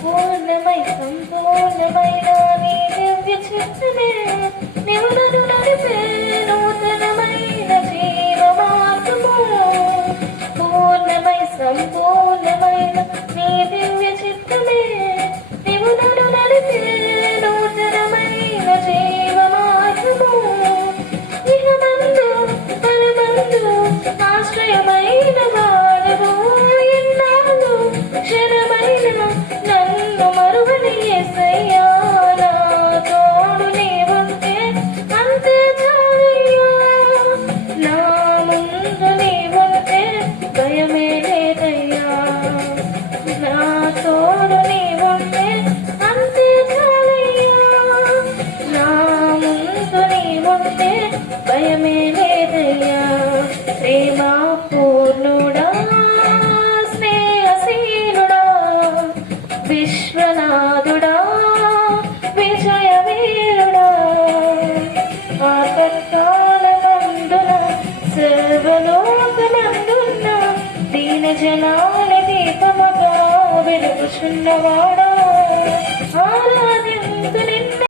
పూర్ణమై సంపూర్ణమైన నీ దివ్య చిత్తమే నీవు నన్ను నడిపే నూతనమైన జీవ మార్గము. పూర్ణమై సంపూర్ణమైన నీ దివ్య చిత్తమే నీవు నన్ను నడిపే నూతనమైన జీవ మార్గము. ఇహమందు పరమందు ఆశ్రయమైన వాడవు ఎన్నాళ్ళు క్షణమైన నన్ను మరువని యేసయ్యా. నా తోడు నీవుంటే అంతే చాలయ్యా. నా ముందు నీవుంటే భయమే లేదయ్యా. నా తోడు నీవుంటే అంతే చాలయ్యా. నా ముందు నీవుంటే భయమే లేదయ్యా. ప్రేమ పూర్ణుడా స్నేహశీలుడా విశ్వనాథుడా విజయ వీరుడా ఆపత్కాలమందున సర్వలోకమందున్న దీన జనాల దీపముగా వెలుగుచున్నవాడా